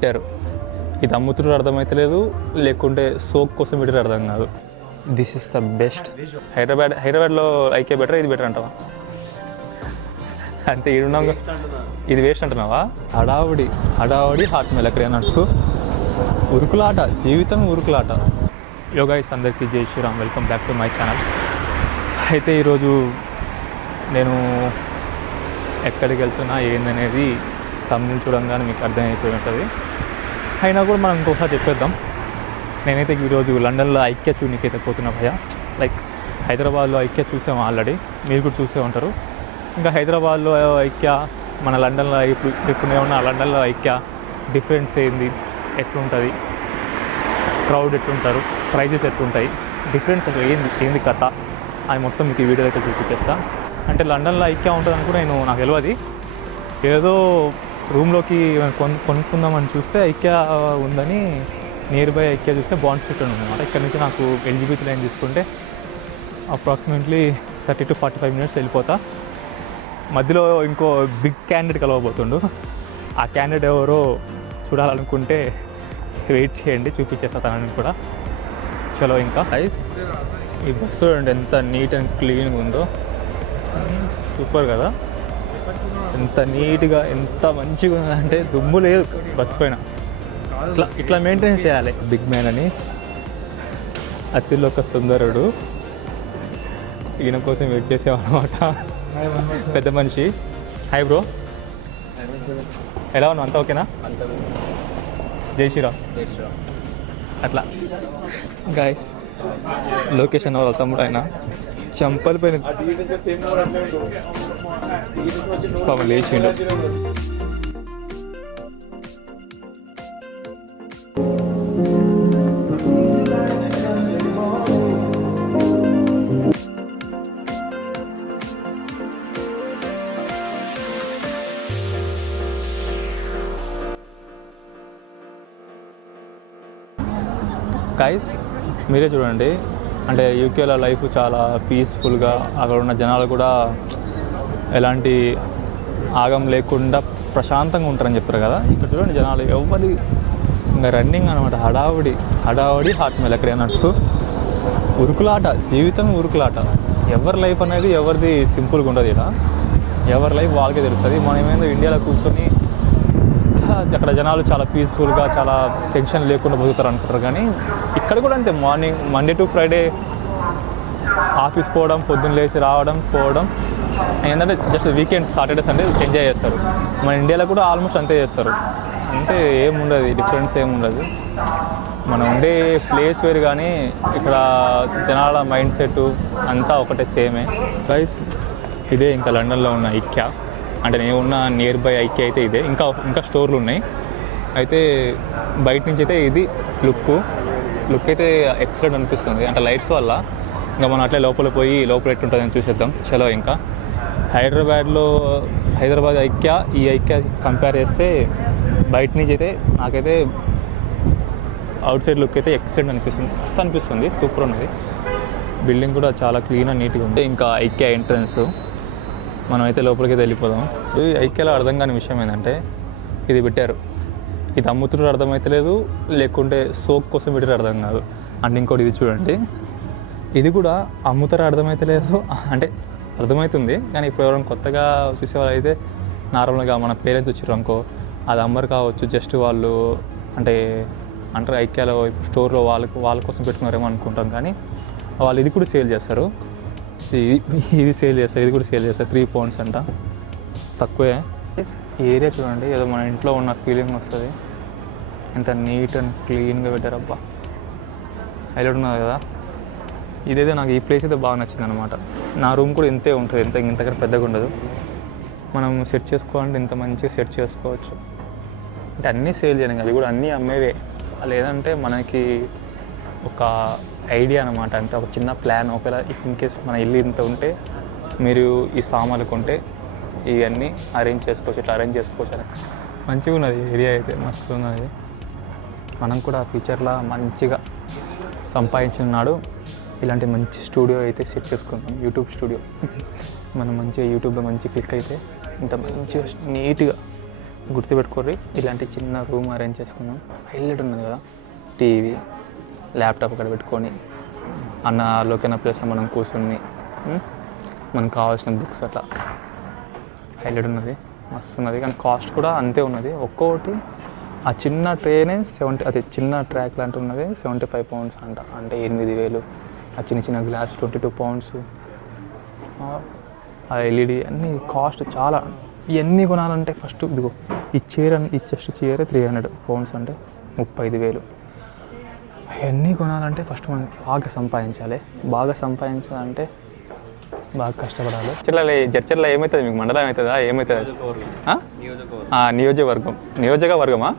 పెట్టారు. ఇది అమ్ముతున్నారు అర్థమైతలేదు, లేకుంటే సోక్ కోసం పెట్టారు అర్థం కాదు. This is the best. హైదరాబాద్లో ఐకే బెటర్, ఇది బెటర్ అంటావా? అంతే ఈడున్నాం. ఇది వేస్ట్ అంటున్నావా? హడావుడి హాట్ మెల్ ఎక్కడ అన్నట్టు ఉరుకులాట, జీవితం ఉరుకులాట. యోగాయిస్ అందరికీ జై Shriram, welcome back to my channel. అయితే ఈరోజు నేను ఎక్కడికి వెళ్తున్నా ఏందనేది తమిళ చూడంగానే మీకు అర్థమైపోయి ఉంటుంది. అయినా కూడా మనం ఇంకోసారి చెప్పేద్దాం. నేనైతే ఈరోజు లండన్లో ఐక్య చూడనీకైతే పోతున్నా భయ్యా. లైక్ హైదరాబాద్లో ఐక్య చూసాము ఆల్రెడీ, మీరు కూడా చూసే ఉంటారు. ఇంకా హైదరాబాద్లో ఐక్య, మన లండన్లో ఇప్పుడు ఏమన్నా లండన్లో ఐక్య డిఫరెన్స్ ఏంది, ఎట్లుంటుంది, క్రౌడ్ ఎట్లుంటారు, ప్రైజెస్ ఎట్లుంటాయి, డిఫరెన్స్ అసలు ఏంది కథ అని మొత్తం మీకు ఈ వీడియో అయితే చూపించేస్తా. అంటే లండన్లో ఐక్య ఉంటుంది అని కూడా నాకు తెలియదు. ఏదో రూమ్లోకి కొనుక్కుందామని చూస్తే ఐక్య ఉందని, నియర్ బై ఐక్య చూస్తే బాండ్ స్ట్రీట్ ఉందన్నమాట. ఇక్కడ నుంచి నాకు ఎల్జీబీటీ లైన్ తీసుకుంటే అప్రాక్సిమేట్లీ 30 to 45 minutes వెళ్ళిపోతా. మధ్యలో ఇంకో బిగ్ క్యాండిడేట్ కలవబోతుండు. ఆ క్యాండిడేట్ ఎవరో చూడాలనుకుంటే వెయిట్ చేయండి, చూపించేస్తా తనని కూడా. చలో ఇంకా ఐస్. ఈ బస్సు చూడండి ఎంత నీట్ అండ్ క్లీన్గా ఉందో, సూపర్ కదా. ఎంత నీట్గా, ఎంత మంచిగా ఉందంటే దుమ్ము లేదు బస్సు పైన. ఇట్లా మెయింటైన్ చేయాలి. బిగ్ మ్యాన్ అని, అతిలోక సుందరుడు, ఈయన కోసం వెయిట్ చేసేవాళ్ళమాట. పెద్ద మనిషి. హాయ్ బ్రో, ఎలా ఉన్నావు? అంతా ఓకేనా? జై శ్రీరామ్. అట్లా గాయస్, లొకేషన్ వాళ్ళ తమ్ముడు ఆయన చంపలు పైన పాపం లేచిండు. గైస్ మీరే చూడండి, అంటే యూకేలో లైఫ్ చాలా పీస్ఫుల్గా, అక్కడ ఉన్న జనాలు కూడా ఎలాంటి ఆగం లేకుండా ప్రశాంతంగా ఉంటారని చెప్తారు కదా. ఇక్కడ చూడండి జనాలు ఎవరి ఇంకా రన్నింగ్ అనమాట, హడావుడి హాట్ మెల్ ఎక్కడ అన్నట్టు ఉరుకులాట, జీవితం ఉరుకులాట. ఎవరి లైఫ్ అనేది ఎవరిది సింపుల్గా ఉండదు. ఇలా ఎవరి లైఫ్ వాళ్ళకే తెలుస్తుంది. మనం ఏమైందో ఇండియాలో కూర్చొని అక్కడ జనాలు చాలా పీస్ఫుల్గా, చాలా టెన్షన్ లేకుండా బతుకుతారు అనుకుంటారు. కానీ ఇక్కడ కూడా అంతే. Morning Monday to Friday office పోవడం, పొద్దున్న లేచి రావడం పోవడం. ఏంటంటే just weekends, Saturday Sunday enjoy చేస్తారు. మన ఇండియాలో కూడా ఆల్మోస్ట్ అంతే చేస్తారు. అంతే, ఏముండదు, డిఫరెన్స్ ఏముండదు. మనం ఉండే ప్లేస్ వేరు, కానీ ఇక్కడ జనాల మైండ్ సెట్ అంతా ఒకటే, సేమే. గైస్ ఇదే ఇంకా లండన్లో ఉన్న ఐక్య. అంటే నేను ఉన్న నియర్ బై ఐక్య అయితే ఇదే. ఇంకా స్టోర్లు ఉన్నాయి. అయితే బయట నుంచి అయితే ఇది లుక్ అయితే ఎక్సలెంట్ అనిపిస్తుంది. అంటే లైట్స్ వల్ల ఇంకా మనం అట్లే లోపల ఎట్టుంటుందని చూసేద్దాం. చలో ఇంకా హైదరాబాద్ ఐక్య, ఈ ఐక్య కంపేర్ చేస్తే బయట నుంచి అయితే నాకైతే అవుట్ సైడ్ లుక్ అయితే ఎక్సలెంట్ అనిపిస్తుంది. సూపర్ ఉన్నది. బిల్డింగ్ కూడా చాలా క్లీన్ అండ్ నీట్గా ఉంది. ఇంకా ఐక్య ఎంట్రన్స్, మనమైతే లోపలికి వెళ్ళిపోదాం. ఈ ఐక్యలో అర్థం కాని విషయం ఏంటంటే, ఇది పెట్టారు, ఇది అమ్ముతున్నారు అర్థమైతలేదు, లేకుంటే సోక్ కోసం పెట్టారు అర్థం కాదు. అండ్ ఇంకోటి ఇది చూడండి, ఇది కూడా అమ్ముతారు అర్థమైతలేదు, అంటే అర్థమవుతుంది కానీ ఇప్పుడు ఎవరైనా కొత్తగా చూసేవాళ్ళు అయితే నార్మల్గా మన పేరెంట్స్ వచ్చారు అనుకో, అది అమ్మరు కావచ్చు, జస్ట్ వాళ్ళు అంటే ఐక్యాలో ఇప్పుడు స్టోర్లో వాళ్ళ కోసం పెట్టుకున్నారేమో అనుకుంటాం. కానీ వాళ్ళు ఇది కూడా సేల్ చేస్తారు, ఇది సేల్ చేస్తారు, ఇది కూడా సేల్ చేస్తారు. 3 pounds అంట, తక్కువే. ఈ ఏరియా చూడండి, ఏదో మన ఇంట్లో ఉన్న ఫీలింగ్ వస్తుంది. ఎంత నీట్ అండ్ క్లీన్గా పెట్టారబ్బా, హైలైట్ ఉన్నది కదా. ఇదైతే నాకు ఈ ప్లేస్ అయితే బాగా నచ్చింది అనమాట. నా రూమ్ కూడా ఇంతే ఉంటుంది, ఇంతకన్నా పెద్దగా ఉండదు. మనం సెట్ చేసుకోవాలంటే ఇంత మంచిగా సెట్ చేసుకోవచ్చు. అంటే అన్నీ సేల్ చేయడం, అవి కూడా అన్నీ అమ్మేవే. లేదంటే మనకి ఒక ఐడియా అనమాట, అంటే ఒక చిన్న ప్లాన్. ఒకవేళ ఇన్ కేస్ మన ఇల్లు ఇంత ఉంటే మీరు ఈ సామాన్లు కొంటే ఇవన్నీ అరేంజ్ చేసుకోవచ్చు, ఇట్లా అరేంజ్ చేసుకోవచ్చు అని. మంచిగా ఉన్నది ఏరియా అయితే, మస్తు ఉన్నది. మనం కూడా ఫ్యూచర్లో మంచిగా సంపాదించినాడు ఇలాంటి మంచి స్టూడియో అయితే సెట్ చేసుకుంటాం, యూట్యూబ్ స్టూడియో. మనం మంచిగా యూట్యూబ్లో మంచి క్లిక్ అయితే ఇంత మంచిగా నీట్గా గుర్తుపెట్టుకోర్రి, ఇలాంటి చిన్న రూమ్ అరేంజ్ చేసుకున్నాం. హైలైట్ ఉన్నది కదా, టీవీ ల్యాప్టాప్ అక్కడ పెట్టుకొని అన్న లోకైన ప్లేస్లో మనం కూర్చుని మనకు కావాల్సిన బుక్స్ అట్లా హైలైట్ ఉన్నది, మస్తు ఉన్నది. కానీ కాస్ట్ కూడా అంతే ఉన్నది. ఒక్కొక్కటి ఆ చిన్న ట్రేనే 70, అది చిన్న ట్రాక్ లాంటి ఉన్నది 75 pounds అంట, అంటే 8,000. ఆ చిన్న చిన్న గ్లాస్ 22 pounds. ఆ ఎల్ఈడి అన్నీ కాస్ట్ చాలా. ఇవన్నీ కొనాలంటే ఫస్ట్ ఇదిగో ఈ చెస్ట్ చైర్ 300 pounds అంటే 35,000. అవన్నీ కొనాలంటే ఫస్ట్ మనం బాగా సంపాదించాలి. బాగా సంపాదించాలంటే బాగా కష్టపడాలి. చర్చల్లో ఏమవుతుంది మీకు? మండలం అవుతుందా? ఏమవుతుంది? నియోజకవర్గమా?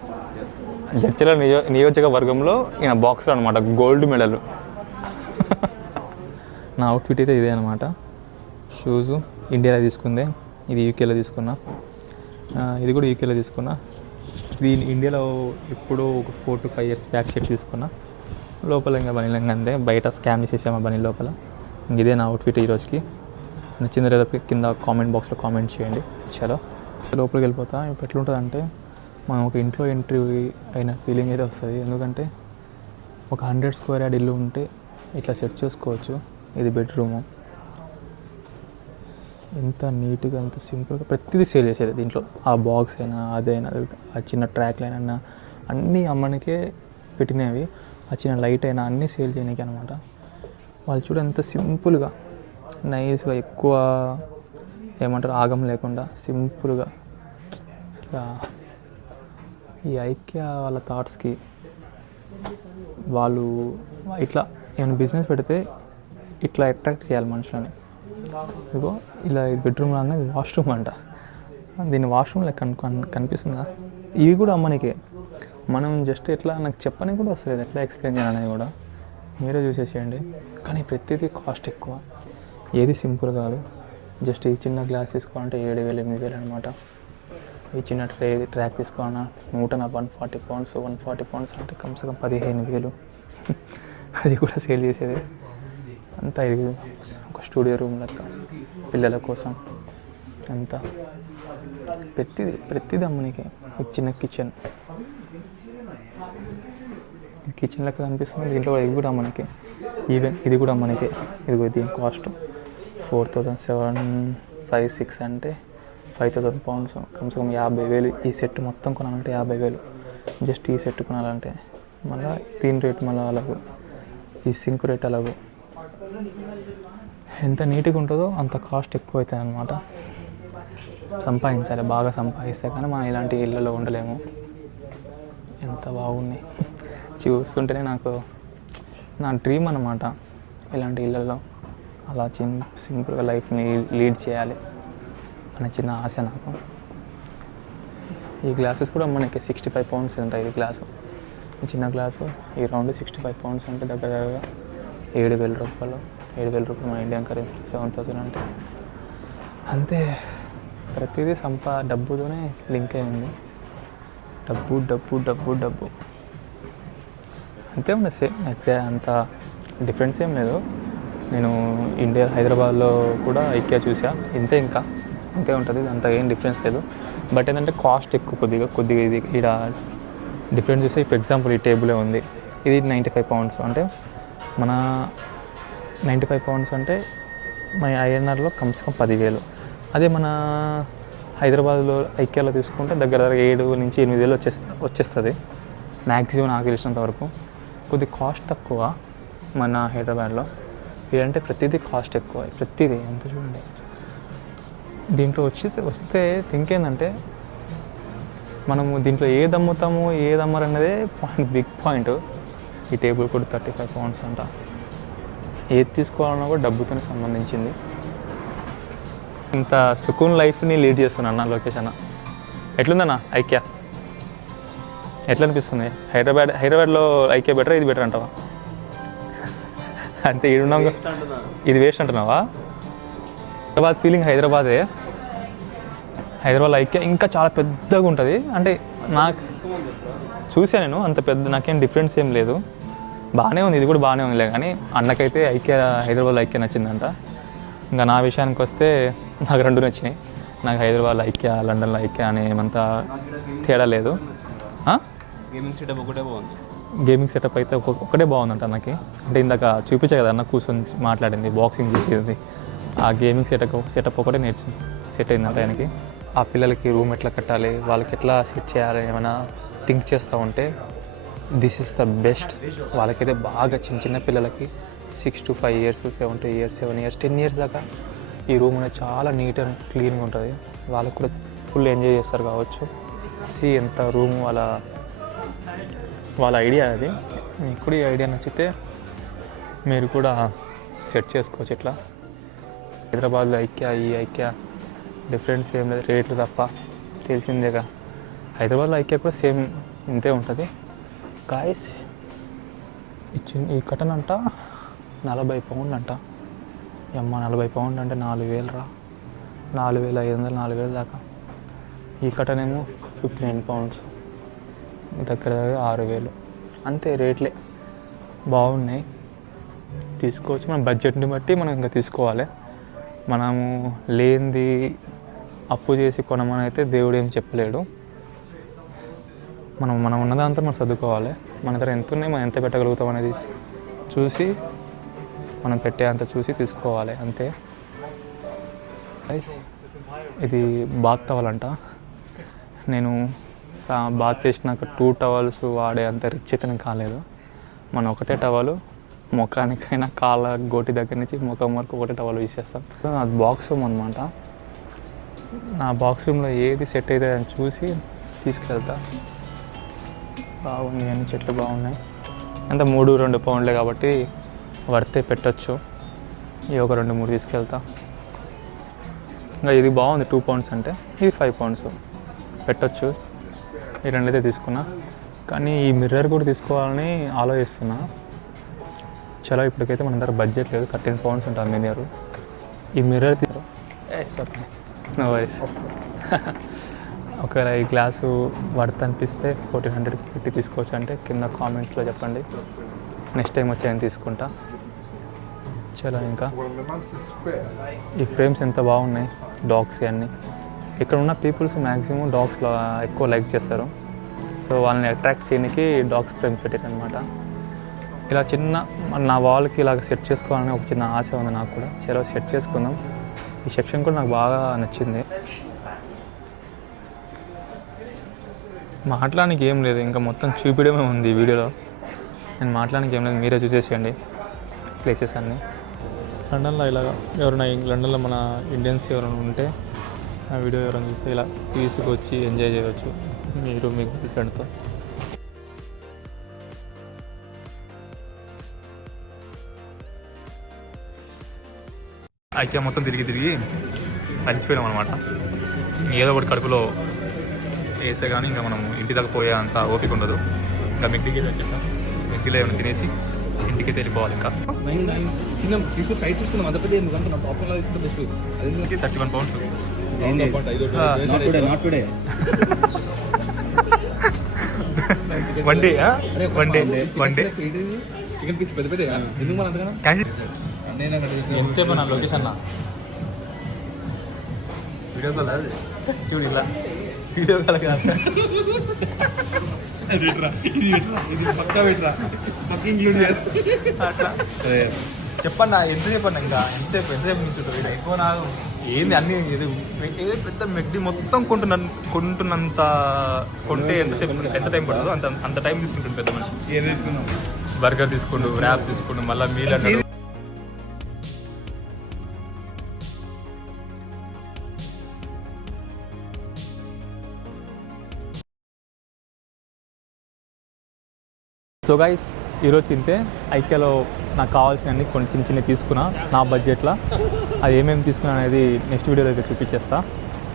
జడ్చర్ల నియోజకవర్గంలో ఈయన బాక్సర్ అనమాట, గోల్డ్ మెడల్. నా అవుట్ఫిట్ అయితే ఇదే అనమాట. షూజు ఇండియాలో తీసుకుందే, ఇది యూకేలో తీసుకున్నా, ఇది కూడా యూకేలో తీసుకున్నా. దీని ఇండియాలో ఎప్పుడో ఒక 4 to 5 years బ్యాక్ షర్ట్ తీసుకున్నా. లోపల ఇంకా బనీలంగా అంతే, బయట స్కామ్ చేసేసాము ఆ బనీ లోపల. ఇదే నా అవుట్ఫిట్ ఈరోజుకి. నచ్చింది లేదా కింద కామెంట్ బాక్స్లో కామెంట్ చేయండి. చలో లోపలికి వెళ్ళిపోతా. ఇప్పుడు ఎట్లుంటుందంటే మనం ఒక ఇంట్లో ఎంట్రీ అయిన ఫీలింగ్ అయితే వస్తుంది. ఎందుకంటే ఒక 100 square yard ఇల్లు ఉంటే ఇట్లా సెట్ చేసుకోవచ్చు. ఇది బెడ్రూము, ఎంత నీట్గా ఎంత సింపుల్గా ప్రతిదీ సేల్ చేసేది దీంట్లో. ఆ బాక్స్ అయినా అదైనా ఆ చిన్న ట్రాక్ లైన్ అయినా అన్నీ అమ్మనికే పెట్టినవి. ఆ చిన్న లైట్ అయినా అన్నీ సేల్ చేయడానికి అనమాట. వాళ్ళు చూడ ఎంత సింపుల్గా నైస్గా, ఎక్కువ ఏమంటారు ఆగం లేకుండా సింపుల్గా. అసలు ఈ ఐక్య వాళ్ళ థాట్స్కి వాళ్ళు ఇట్లా ఏమైనా బిజినెస్ పెడితే ఇట్లా అట్రాక్ట్ చేయాలి మనుషులని. ఇదిగో ఇలా బెడ్రూమ్ లాగా ఇది వాష్రూమ్ అంట. దీని వాష్రూమ్ లెక్క కనిపిస్తుందా? ఇవి కూడా అమ్మనికే. మనం జస్ట్ ఎట్లా నాకు చెప్పని కూడా వస్తుంది, ఎట్లా ఎక్స్ప్లెయిన్ చేయాలనేది కూడా మీరే చూసేసేయండి. కానీ ప్రతిదీ కాస్ట్ ఎక్కువ, ఏది సింపుల్ కాదు. జస్ట్ ఈ చిన్న గ్లాస్ తీసుకోవాలంటే 7,000 8,000 అనమాట. ఈ చిన్న ట్రాక్ తీసుకోవాలన్నా 140 pounds 140 pounds అంటే కమ్సే కమ్ 15,000. అది కూడా సేల్ చేసేది అంతా. ఇది ఒక స్టూడియో రూమ్ లెక్క పిల్లల కోసం అంతా. ప్రతిదీ అమ్మనికే. ఒక చిన్న కిచెన్ లెక్క కనిపిస్తుంది. దీంట్లో ఇది కూడా అమ్మనికే. ఈవెన్ ఇది కూడా అమ్మనికే. ఇదిగో దీని కాస్ట్ 4,756 అంటే 5,000 pounds, కమ్సే కమ్ 50,000. ఈ సెట్ మొత్తం కొనాలంటే 50,000. జస్ట్ ఈ సెట్ కొనాలంటే మళ్ళీ దీని రేట్ మళ్ళీ అలాగూ, ఈ సింక్ రేట్ అలాగూ. ఎంత నీట్గా ఉంటుందో అంత కాస్ట్ ఎక్కువ అవుతాయి అన్నమాట. సంపాదించాలి, బాగా సంపాదిస్తే కానీ మనం ఇలాంటి ఇళ్ళలో ఉండలేము. ఎంత బాగున్నాయి చూస్తుంటేనే నాకు నా డ్రీమ్ అన్నమాట, ఇలాంటి ఇళ్ళలో అలా సింపుల్గా లైఫ్ని లీడ్ చేయాలి అనే చిన్న ఆశ నాకు. ఈ గ్లాసెస్ కూడా మనకి 65 pounds ఉంటాయి. ఈ గ్లాసు, ఈ చిన్న గ్లాసు, ఈ రౌండ్ 65 pounds అంటే దగ్గరగా 7,000 రూపాయలు. 7,000 రూపాయలు మన ఇండియన్ కరెన్సీ 7,000 అంటే అంతే. ప్రతిదీ డబ్బుతోనే లింక్ అయి ఉంది. డబ్బు డబ్బు డబ్బు డబ్బు అంతే ఉంది. సేమ్ ఎగ్జాక్ట్ అంత డిఫరెన్స్ ఏం లేదు. నేను హైదరాబాద్లో కూడా ఐకియా చూసా, ఇంతే, ఇంకా అంతే ఉంటుంది. అంత ఏం డిఫరెన్స్ లేదు. బట్ ఏంటంటే కాస్ట్ ఎక్కువ కొద్దిగా ఇది ఇక్కడ డిఫరెన్స్ చూస్తే. ఇప్పుడు ఎగ్జాంపుల్ ఈ టేబులే ఉంది, ఇది 95 pounds అంటే మన 95 pounds అంటే మన ఐఎన్ఆర్లో కమ్సే కమ్ 10,000. అదే మన హైదరాబాద్లో ఐకియాలో తీసుకుంటే దగ్గర 7 నుంచి 8,000 వచ్చేస్తుంది మ్యాక్సిమం నాకు తెలిసినంత వరకు. కొద్ది కాస్ట్ తక్కువ మన హైదరాబాద్లో. ఇదంటే ప్రతిదీ కాస్ట్ ఎక్కువ, ప్రతిదీ ఎంత చూడండి. దీంట్లో వస్తే థింక్ ఏంటంటే మనము దీంట్లో ఏది అమ్ముతాము ఏది అమ్మరు అన్నదే బిగ్ పాయింట్. ఈ టేబుల్ కూడా 35 pounds అంట. ఏది తీసుకోవాలన్నా కూడా డబ్బుతోనే సంబంధించింది. ఇంత సుకూన్ లైఫ్ని లీడ్ చేస్తున్నాను అన్న లొకేషన్. ఎట్లుందన్నా ఐకియా? ఎట్లా అనిపిస్తుంది? హైదరాబాద్లో ఐకియా బెటర్, ఇది బెటర్ అంటావా? అంతే ఈడున్నాం. ఇది వేస్ట్ అంటున్నావా? హైదరాబాద్ ఫీలింగ్ హైదరాబాదే. హైదరాబాద్ ఐకియా ఇంకా చాలా పెద్దగా ఉంటుంది. అంటే నాకు చూసాను నేను, అంత పెద్ద నాకేం డిఫరెన్స్ ఏం లేదు, బాగానే ఉంది. ఇది కూడా బాగానే ఉందిలే. కానీ అన్నకైతే హైదరాబాద్ ఐకియా నచ్చిందంట. ఇంకా నా విషయానికి వస్తే నాకు 2 నచ్చినాయి. నాకు హైదరాబాద్లో ఐక్యా లండన్లో ఐక్యా అనే ఏమంతా తేడా లేదు. గేమింగ్ సెటప్ ఒకటే బాగుంది. గేమింగ్ సెటప్ అయితే ఒకటే బాగుందంట నాకు. అంటే ఇందాక చూపించే కదా అన్న కూర్చొని మాట్లాడింది, బాక్సింగ్ చేసేది. ఆ గేమింగ్ సెటప్ ఒకటే సెట్ అయిందంట ఆయనకి. ఆ పిల్లలకి రూమ్ ఎట్లా కట్టాలి, వాళ్ళకి ఎట్లా సెట్ చేయాలి ఏమైనా థింక్ చేస్తూ ఉంటే దిస్ ఇస్ ద బెస్ట్. వాళ్ళకైతే బాగా చిన్న పిల్లలకి 6 to 5 years, 7 to 7 years, 10 years దాకా ఈ రూమ్ అనేది చాలా నీట్ అండ్ క్లీన్గా ఉంటుంది. వాళ్ళకు కూడా ఫుల్ ఎంజాయ్ చేస్తారు కావచ్చు. ఎంత రూమ్ వాళ్ళ ఐడియా అది. మీకు కూడా ఈ ఐడియా నచ్చితే మీరు కూడా సెట్ చేసుకోవచ్చు. ఇట్లా హైదరాబాద్లో ఐక్యా డిఫరెన్స్ ఏం లేదు, రేట్లు తప్ప తెలిసిందేగా. హైదరాబాద్లో ఐక్యా కూడా సేమ్ ఇంతే ఉంటుంది. గాయస్ ఈ కటన్ అంట 40 pounds అంట. అమ్మ 40 pounds అంటే 4,000 రా, 4,500, 4,000 దాకా. ఈ కటన్ ఏమో 59 pounds, దగ్గర 6,000 అంతే. రేట్లే బాగున్నాయి, తీసుకోవచ్చు. మన బడ్జెట్ని బట్టి మనం ఇంకా తీసుకోవాలి. మనము లేనిది అప్పు చేసి కొనమని అయితే దేవుడు ఏం చెప్పలేడు. మనం ఉన్నదంతా మనం సర్దుకోవాలి. మన దగ్గర ఎంత ఉన్నాయి, మనం ఎంత పెట్టగలుగుతాం అనేది చూసి మనం పెట్టే అంత చూసి తీసుకోవాలి అంతే. ఇది బాత్ టవల్ అంట. నేను బాత్ చేసినాక 2 towels వాడే అంత రిచ్ అయితే నేను కాలేదు. మనం ఒకటే టవల్ ముఖానికైనా కాళ్ళ గోటి దగ్గర నుంచి ముఖం వరకు ఒకటే టవల్ యూజ్ చేస్తాం. అది బాక్స్ రూమ్ అనమాట. నా బాక్స్ రూమ్లో ఏది సెట్ అయితే అని చూసి తీసుకెళ్తా. బాగుంది, అన్ని చెట్లు బాగున్నాయి. అంత 3-2 pounds కాబట్టి వర్తే పెట్టచ్చు. ఈ ఒక 2-3 తీసుకెళ్తా. ఇంకా ఇది బాగుంది 2 pounds అంటే, ఇది 5 pounds పెట్టచ్చు. ఈ 2 అయితే తీసుకున్నా. కానీ ఈ మిర్రర్ కూడా తీసుకోవాలని ఆలోచిస్తున్నా. చలో ఇప్పటికైతే మన దగ్గర బడ్జెట్ లేదు, 13 pounds ఉంటుంది మిర్రర్. ఈ మిర్రర్ సరే నో వైస్. ఒకవేళ ఈ గ్లాసు వర్త్ అనిపిస్తే 1,400 పెట్టి తీసుకోవచ్చు అంటే కింద కామెంట్స్లో చెప్పండి. నెక్స్ట్ టైం వచ్చాయని తీసుకుంటా. చలో ఇంకా ఈ ఫ్రేమ్స్ ఎంత బాగున్నాయి, డాగ్స్ అన్నీ. ఇక్కడ ఉన్న పీపుల్స్ మ్యాక్సిమం డాగ్స్లో ఎక్కువ లైక్ చేస్తారు. సో వాళ్ళని అట్రాక్ట్ చేయడానికి డాగ్స్ ఫ్రేమ్ పెట్టారు అనమాట. ఇలా నా వాల్కి ఇలాగ సెట్ చేసుకోవాలని ఒక చిన్న ఆశ ఉంది నాకు కూడా. చలో సెట్ చేసుకుందాం. ఈ సెక్షన్ కూడా నాకు బాగా నచ్చింది. మాట్లాడడానికి ఏం లేదు, ఇంకా మొత్తం చూపించడమే ఉంది ఈ వీడియోలో. నేను మాట్లాడడానికి ఏం లేదు, మీరే చూసేసేయండి ప్లేసెస్ అన్నీ. లండన్లో ఇలాగ ఎవరైనా లండన్లో మన ఇండియన్స్ ఎవరైనా ఉంటే ఆ వీడియో ఎవరైనా చూస్తే ఇలా తీసుకొచ్చి ఎంజాయ్ చేయవచ్చు మీరు మీ ఫ్రెండ్తో. అయితే మొత్తం తిరిగి కలిసిపోయాం అనమాట. ఏదో ఒకటి కడుపులో వేసే కానీ ఇంకా మనం ఇంటి దాకా పోయే అంత ఓపిక ఉండదు. ఇంకా మెగ్డీకి వచ్చేసాం. మెగ్డీలో ఏమైనా తినేసి ఇంటికి వెళ్ళిపోవాలి. ఇంకా చిన్న సైట్ తీసుకున్నాం, అంత పెద్ద 31 pounds. One day chicken piece పెద్ద పెద్ద ఎందుకు మన అంతగా ఎంతసేపు నా లొకేషన్ వీడియో కాల్ చూడు, ఇలా వీడియో కాల్ కాదు పక్కా పెట్టరా అట్లా చెప్పన్నా. ఎంత చెప్పన్నా, ఇంకా ఎంతసేపు మించుంటుంది ఎక్కువ. నాకు ఏంది అన్నీ ఏదో పెద్ద మెగ్డీ మొత్తం కొంటున్నంత కొంటే ఎంత టైం పడుతుందో అంత టైం తీసుకుంటుంది పెద్ద మనిషి. ఏం తీసుకున్నాం? బర్గర్ తీసుకుంటూ, ర్యాప్ తీసుకుంటూ, మళ్ళీ మీల్ అంటే సో గైస్ ఈరోజు తింటే ఐక్యాలో నాకు కావాల్సినవన్నీ కొన్ని చిన్న తీసుకున్నా నా బడ్జెట్లో. అది ఏమేమి తీసుకున్నా అనేది నెక్స్ట్ వీడియోలో అయితే చూపించేస్తా.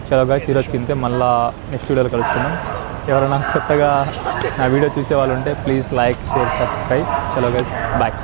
చలో గైస్ ఈరోజు తింటే మళ్ళీ నెక్స్ట్ వీడియోలో కలుసుకుందాం. ఎవరైనా కొత్తగా నా వీడియో చూసే వాళ్ళు ఉంటే ప్లీజ్ లైక్, షేర్, సబ్స్క్రైబ్. చలో గైస్ బాయ్.